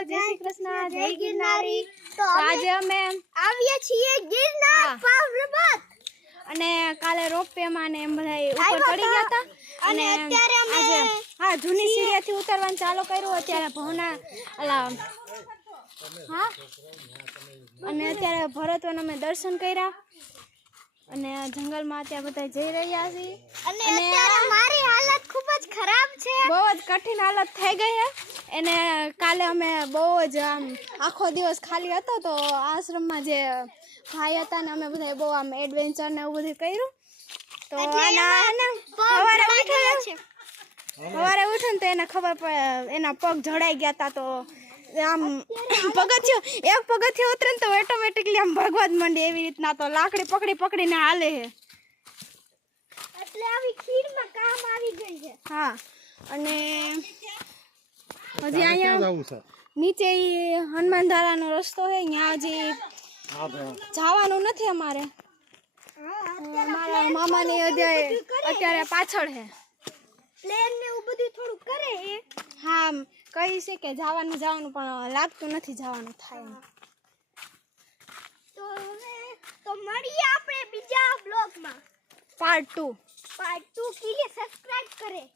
જય શ્રી કૃષ્ણ, જય ગિરનારી। તો આજે અમે આવીએ છીએ ગિરનાર પર્વત અને કાલે રોપવે માં ને એમ બધા ઉપર ચડી ગયા હતા અને અત્યારે અમે હા જૂની સીડીએથી ઉતરવાનું ચાલુ કર્યું। અત્યારે ભવના અલા હા અને અત્યારે ભરતવન અમે દર્શન કર્યા અને જંગલમાં અત્યારે બધા જઈ રહ્યા છીએ અને અત્યારે મારી હાલત ખૂબ જ ખરાબ છે, બહુ જ કઠિન હાલત થઈ ગઈ છે। એને કાલે અમે બહુ જ આમ આખો દિવસ ખાલી હતો તો આશ્રમમાં જે ભાઈ હતા ને અમે બધા બહુ આમ એડવેન્ચર ને એવું બધું કર્યું। તો સવારે ઉઠે ને તો એને ખબર પડે એના પગ જડાઈ ગયા હતા। તો આમ પગથિયું એક પગથિયું ઉતરે ને તો ઓટોમેટિકલી આમ ભગવાન મંડે એવી રીતના તો લાકડી પકડી પકડીને હાલે છે એટલે આવી ખીરમાં કામ આવી ગઈ છે। હા અને હજી અહીંયા નીચે હનુમાન ધારાનો રસ્તો છે, ત્યાં હજી જવાનું નથી અમારે। મારા મામાની અત્યારે પાછળ છે, પ્લેન ને એવું બધું થોડું કરે છે। હા કહી છે કે જવાનું પણ લાગતું નથી જવાનું થાય। તો મળીએ આપણે બીજા બ્લોગમાં પાર્ટ 2 કે लिए सब्सक्राइब करें।